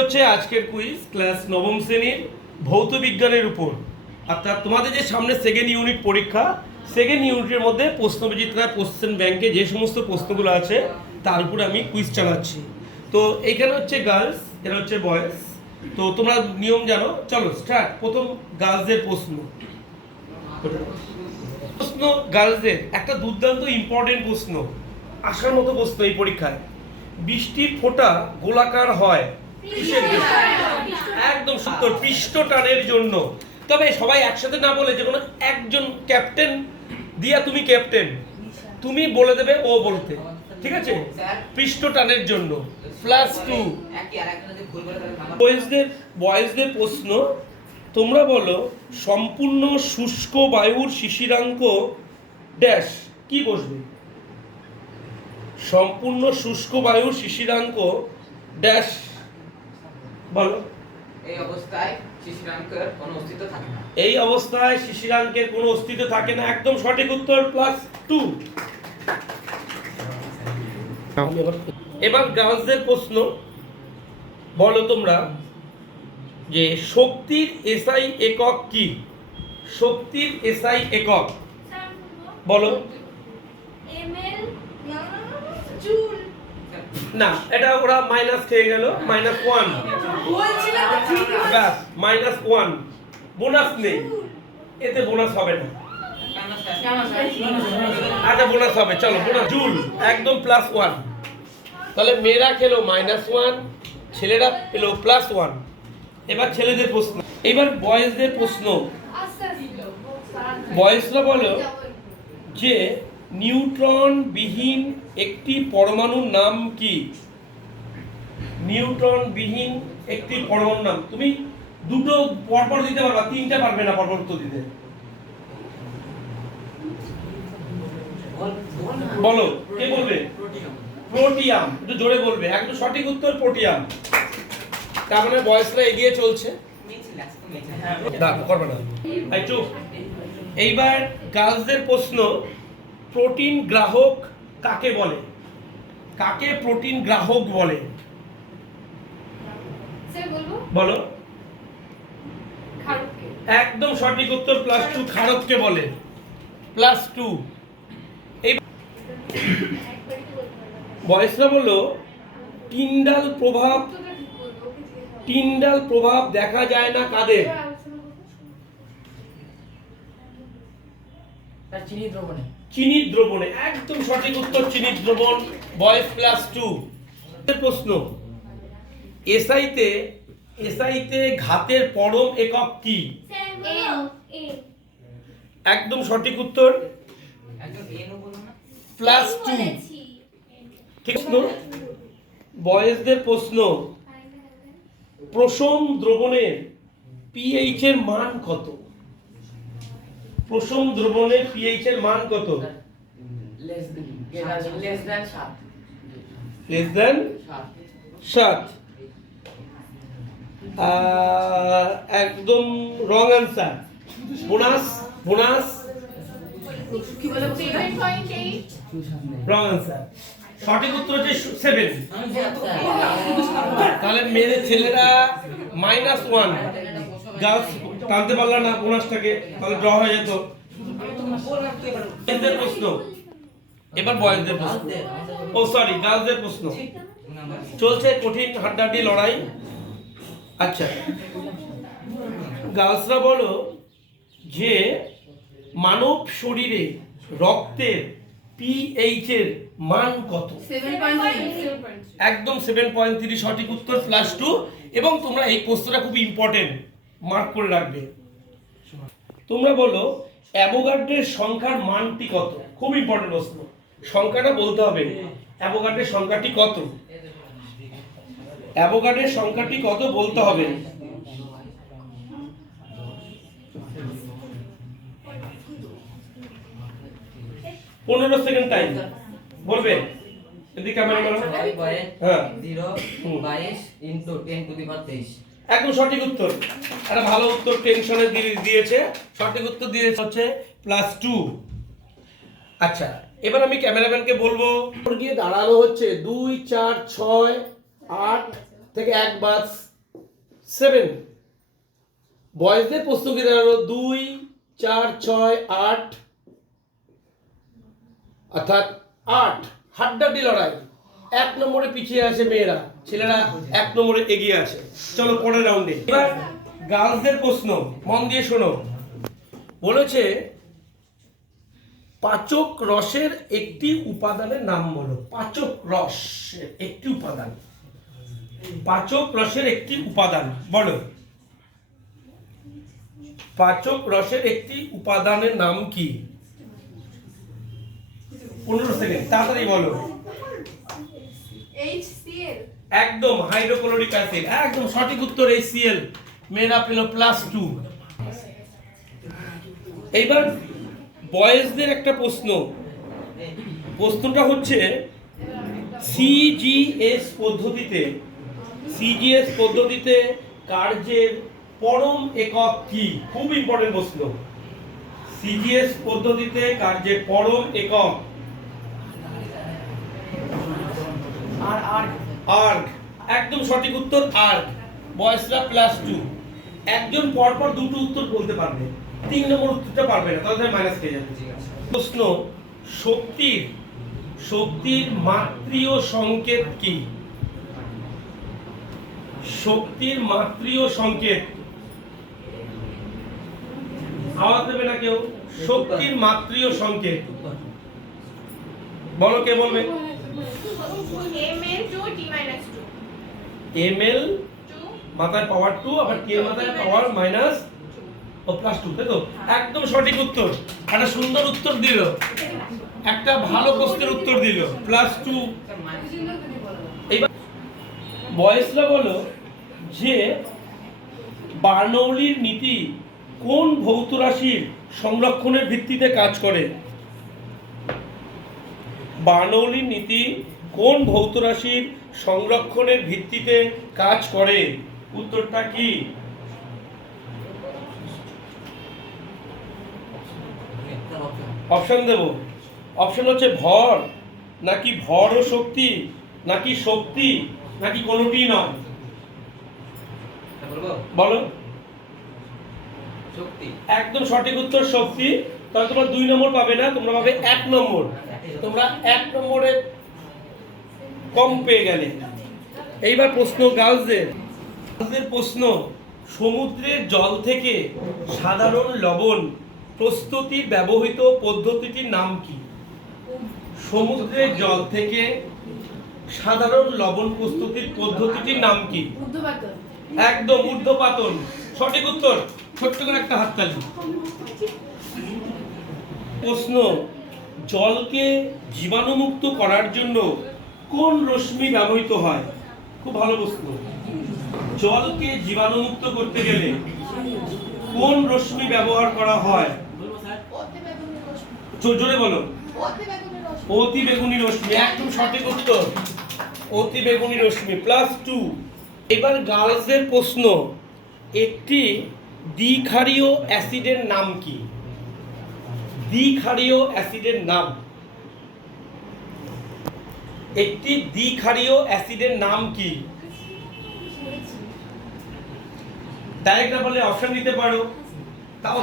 হচ্ছে আজকের quiz class নবম শ্রেণীর ভৌত বিজ্ঞানের উপর। অর্থাৎ তোমাদের যে সামনে সেকেন্ড ইউনিট পরীক্ষা, সেকেন্ড ইউনিটের মধ্যে প্রশ্নবিচিত্রা কোশ্চেন ব্যাংকে যে সমস্ত প্রশ্নগুলো আছে তার উপরে আমি কুইজ চালাচ্ছি। তো এইখানে হচ্ছে গার্লস, এরা হচ্ছে বয়েজ। তো তোমরা নিয়ম জানো, চলো স্টার্ট। প্রথম গার্লসদের প্রশ্ন। প্রশ্ন গার্লসদের একটা দুর্দান্ত ইম্পর্টেন্ট প্রশ্ন, আসার মতো প্রশ্ন এই পরীক্ষায়। বৃষ্টির ফোঁটা গোলাকার হয় একদম সত্তর পৃষ্ঠটানের জন্য। তবে সবাই একসাথে না বলে যে কোনো একজন ক্যাপ্টেন দিয়া, তুমি ক্যাপ্টেন, তুমি বলে দেবে ও বলতে, ঠিক আছে? পৃষ্ঠটানের জন্য +2। বয়েজদের প্রশ্ন, তোমরা বলো সম্পূর্ণ শুষ্ক বায়ুর শিশিরাঙ্ক ড্যাশ কি বসবে? সম্পূর্ণ শুষ্ক বায়ুর শিশিরাঙ্ক ড্যাশ বলো। এই অবস্থায় শিশিরাঙ্কের কোনো অস্তিত্ব থাকে না। এই অবস্থায় শিশিরাঙ্কের কোনো অস্তিত্ব থাকে না, একদম সঠিক উত্তর, +2। এবার গার্লসদের প্রশ্ন, বলো তোমরা যে শক্তির এসআই একক কি? শক্তির এসআই একক বলো। না, এটা ওরা মাইনাস খেয়ে গেল, -1। ব্যাস, -1, বোনাস নেই, এতে বোনাস হবে না। আচ্ছা বোনাস হবে, চলো বোনাস। জুল একদম +1। তাহলে মেয়েরা খেলো -1, ছেলেরা পেলো +1। এবার ছেলেদের প্রশ্ন। এবার বয়েজদের প্রশ্ন। বয়েজরা বলো যে নিউট্রন বিহীন একটি পরমাণুর নাম কি? নিউট্রন বিহীন একটি পরমাণুর নাম। তুমি দুটো পরপর দিতে পারবা, তিনটা পারবে না পরপর উত্তর দিতে। বলো, কে বলবে? প্রোটিয়াম। একটু জোরে বলবে, একদম সঠিক উত্তর প্রোটিয়াম। তার মানে বয়েজরা এগিয়ে চলছে। করবে না, চুপ। এইবার গার্লসদের প্রশ্ন, প্রোটিন গ্রাহক কাকে বলে? কাকে প্রোটিন গ্রাহক বলে? বলো। একদম সঠিক উত্তর, +2, ক্ষারককে বলে, +2। এই বয়সরা বলো টিন্ডাল প্রভাব দেখা যায় না কাদের? চিনি দ্রবণে, একদম সঠিক উত্তর, চিনি দ্রবণ, বয়স +2। প্রশ্ন, এসআইতে ঘাতের পরম একক কি? একদম সঠিক উত্তর, +2। ঠিক আছে। বয়েজদের প্রশ্ন, প্রশম দ্রবণের পিএইচ এর মান কত? প্রশম দ্রবণের পিএইচ এর মান কত? Less than 7। একদম wrong answer. Bonus wrong answer. সঠিক উত্তর হচ্ছে 7। তাহলে মেয়ে ছেলেরা -1, গার্লস টানতে পারলা না বোনাসটাকে, তাহলে ড্র হয়ে যেত। প্রশ্ন, এবার বয়েজদের প্রশ্ন, ও সরি গার্লসদের প্রশ্ন। চলছে কঠিন হাড্ডাহাড্ডি লড়াই। আচ্ছা, গার্লসরা বলো যে মানব শরীরে রক্তের পিএইচ এর মান কত? 7.3। একদম 7.3 সঠিক উত্তর, +2। এবং তোমরা এই প্রশ্নটা খুব ইম্পর্টেন্ট, মার্ক করে রাখবে। তোমরা বলো অ্যাভোগাড্রোর সংখ্যার মানটি কত? খুব ইম্পর্টেন্ট প্রশ্ন, সংখ্যাটা বলতে হবে। অ্যাভোগাড্রোর সংখ্যাটি কত? অ্যাভোগাড্রোর সংখ্যাটি কত বলতে হবে। পনেরো সেকেন্ড টাইম বলবে। এদিকে ক্যামেরা মারো। হ্যাঁ, 0.22 × 10⁻23। একদম সঠিক উত্তর। একটা ভালো উত্তর টেনশনে দিয়েছে, সঠিক উত্তর দিয়েছে হচ্ছে +2। আচ্ছা, এবার আমি ক্যামেরাম্যানকে বলবো গিয়ে দাঁড়ালো হচ্ছে 2, 4, 6, 8 থেকে 1 বাস 7 বয়েজদের প্রশ্ন কি দাঁড়ালো 2 4 6 8 অর্থাৎ 8 হাড্ডাহাড্ডি লড়াই 1 নম্বরে পিছিয়ে আছে মেয়েরা, ছেলেরা 1 নম্বরে এগিয়ে আছে। চলো পরের রাউন্ডে। এবার গার্লসদের প্রশ্ন, মন দিয়ে শোনো। বলেছে পাচক রসের একটি উপাদানের নাম বলো। পাচক রসের একটি উপাদান, পাচক রসের একটি উপাদান বলো। পাচক রসের একটি উপাদানের নাম কি? 15 সেকেন্ড, তাড়াতাড়ি বলো। HCl. একদম হাইড্রোক্লোরিক অ্যাসিড, একদম সঠিক উত্তর HCl। মেয়েরা পেল +2। এইবার বয়েজদের একটা প্রশ্ন, প্রশ্নটা হচ্ছে সিজিএস পদ্ধতিতে কার্যের পরম একক কি? খুব ইম্পর্টেন্ট প্রশ্ন। সিজিএস পদ্ধতিতে কার্যের পরম একক আর্গ। একদম সঠিক উত্তর আর্গ। বয়সরা +2। একজন পরপর দুটো উত্তর বলতে পারবে, 3 নম্বর উত্তরটা পারবে না, তাহলে মাইনাস খেয়ে যাবে। প্রশ্ন শক্তির মাত্রীয় সংকেত কি? শক্তির মাত্রীয় সংকেত, আওয়াজ দেবে না কেউ। শক্তির মাত্রীয় সংকেত বলো, কে বলবে? ml2 ml মাথায় পাওয়ার 2, আবার k মাথায় পাওয়ার ও +2, তাই তো? একদম সঠিক উত্তর। একটা সুন্দর উত্তর দিল, একটা ভালো প্রশ্নের উত্তর দিল, +2। এইবার বয়েসরা বলো যে বার্নৌলির নীতি কোন ভৌত রাশির সংরক্ষণের ভিত্তিতে কাজ করে? বার্নৌলির নীতি কোন ভৌত রাশির সংরক্ষণের ভিত্তিতে কাজ করে? উত্তরটা কি? অপশন দেব। অপশন হচ্ছে ভর, নাকি ভর ও শক্তি, নাকি শক্তি, নাকি কোনোটি নয়। বলো। শক্তি। একদম সঠিক উত্তর শক্তি। তাহলে তোমরা 2 নম্বর পাবে না, তোমরা পাবে 1 নম্বর। তোমরা 1 নম্বরে কম পেয়ে গেলে। এইবার প্রশ্ন গার্লসদের প্রশ্ন, সমুদ্রের জল থেকে সাধারণ লবণ প্রস্তুতির ব্যবহৃত পদ্ধতিটির নাম কি? সমুদ্রের জল থেকে সাধারণ লবণ প্রস্তুতির পদ্ধতিটির নাম কি? একদম ঊর্ধ্বপাতন, সঠিক উত্তর। ছোট্ট করে একটা হাততালি। প্রশ্ন, জলকে জীবাণুমুক্ত করার জন্য কোন রশ্মি ব্যবহৃত হয়? খুব ভালো প্রশ্ন। জলকে জীবাণুমুক্ত করতে গেলে কোন রশ্মি ব্যবহার করা হয়? জোরে বলো। অতিবেগুনি রশ্মি, একদম সঠিক উত্তর। অতিবেগুনি রশ্মি, +2। এবার গার্লসদের প্রশ্ন, একটি দ্বিক্ষারীয় অ্যাসিডের নাম কি? দ্বিক্ষারীয় অ্যাসিডের নাম, একটি দ্বিক্ষারীয় অ্যাসিডের নাম কি? ডাইরেক্ট না বললে অপশন দিতে পারো, তাও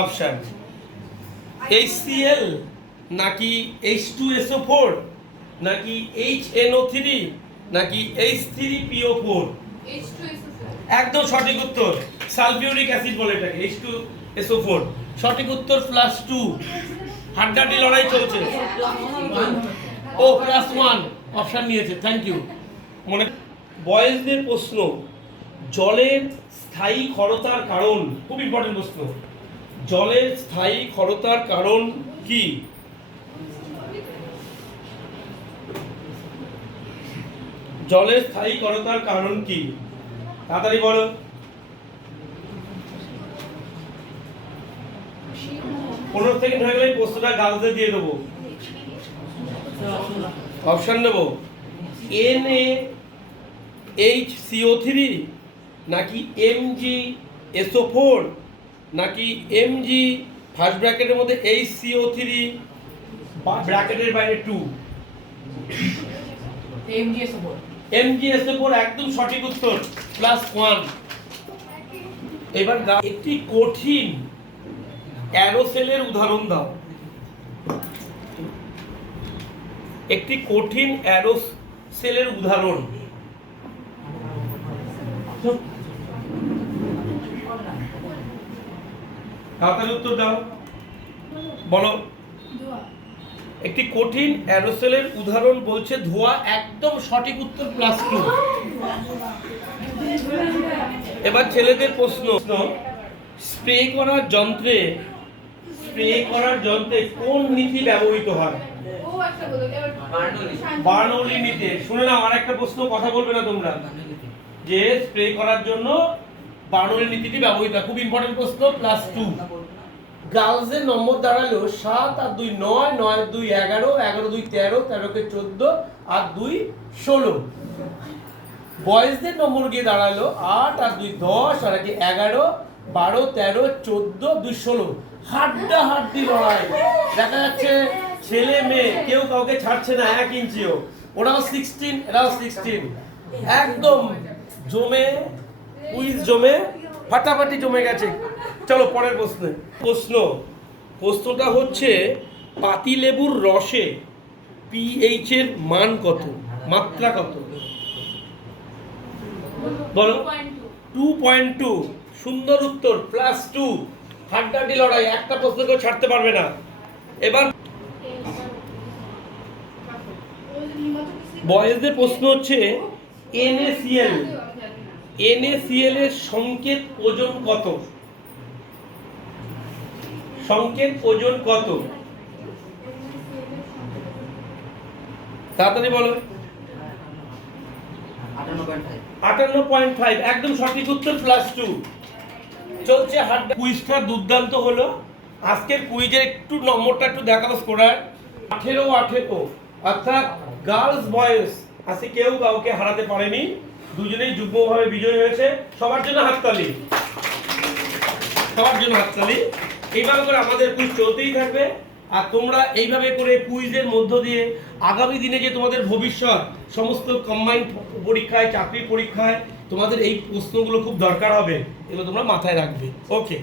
অপশন। HCl নাকি H2SO4 নাকি HNO3 নাকি H3PO4? একদম সঠিক উত্তর সালফিউরিক অ্যাসিড বলে এটাকে, H2SO4। সঠিক উত্তর +2। হাড্ডাহাড্ডি লড়াই চলছে। ও +1 অপশন নিয়েছে, থ্যাংক ইউ। মনে বয়েজদের প্রশ্ন, জলের স্থায়ী ক্ষরতার কারণ, খুব ইম্পর্টেন্ট প্রশ্ন। জলের স্থায়ী ক্ষরতার কারণ কি? জলের স্থায়ী ক্ষরতার কারণ কি? তাড়াতাড়ি বলো। পনেরো সেকেন্ড হয়ে গেলে প্রশ্নটা গার্লসদের দিয়ে দেবো। অপশন নেব, NaHCO3 নাকি MgSO4 নাকি Mg ফার্স্ট ব্র্যাকেটের মধ্যে HCO3 ব্র্যাকেটের বাইরে 2। এমজিএস এর উপর একদম সঠিক উত্তর +1। এবার একটি কঠিন অ্যারোসেলের উদাহরণ দাও। একটি কঠিন অ্যারোসেলের উদাহরণ। তাড়াতাড়ি উত্তর দাও, বলো। একটি কঠিন অ্যারোসেলের উদাহরণ বলছে ধোঁয়া, একদম সঠিক উত্তর +2। এবার ছেলেদের প্রশ্ন, স্প্রে করার যন্ত্রে কোন নীতি ব্যবহৃত হয়? বার্নৌলি নীতি। শুনে নাও, আর একটা প্রশ্ন, কথা বলবে না তোমরা, যে স্প্রে করার জন্য বার্নৌলি নীতিটি ব্যবহৃত হয়, খুব ইম্পর্টেন্ট প্রশ্ন, +2। গার্লসের নম্বর দাঁড়ালো 7 আর 2 9, 9 আর 2 11, 11 2 13, 13 কে 14 আর 2 16। বয়েজদের নম্বর গিয়ে দাঁড়ালো 8 আর 2 10 আর 1 11, 12 13 14 2 16। হাড্ডাহাড্ডি লড়াই, দেখা যাচ্ছে ছেলে মেয়ে কেউ কাউকে ছাড়ছে না 1 ইঞ্চিও। ওরাও 16, এরাও 16, একদম জমে, কুইজ জমে, ফাটাফাটি জমে গেছে। চলো পরের প্রশ্নটা হচ্ছে পাতিলেবুর রসে পিএইচ এর মান কত, মাত্রা কত? বলো। 2.2। সুন্দর উত্তর, +2। হাড্ডাহাড্ডি লড়াই, একটা প্রশ্ন কেউ ছাড়তে পারবে না। এবার বয়েজদের প্রশ্ন হচ্ছে NaCl এর সংকেত ওজন কত? সংকেত ওজন কত? তাড়াতাড়ি বলো। 58.5, একদম সঠিক উত্তর, +2। চলছে হাড্ডা। কুইজটা দুর্দান্ত হলো। আজকের কুইজের একটু নম্বরটা একটু দেখাবো, স্কোরার 18, অর্থাৎ গার্লস বয়েজ আজকে কেউ কাউকে হারাতে পারেনি, দুজনেই যুগ্মভাবে বিজয়ী হয়েছে। সবার জন্য হাততালি, সবার জন্য হাততালি। এইভাবে করে আমাদের কুইজ চলতেই থাকবে, আর তোমরা এইভাবে করে কুইজের মধ্য দিয়ে আগামী দিনে যে তোমাদের ভবিষ্যৎ সমস্ত কম্বাইন্ড পরীক্ষায়, চাকরি পরীক্ষায় তোমাদের এই প্রশ্নগুলো খুব দরকার হবে, এগুলো তোমরা মাথায় রাখবে। ওকে।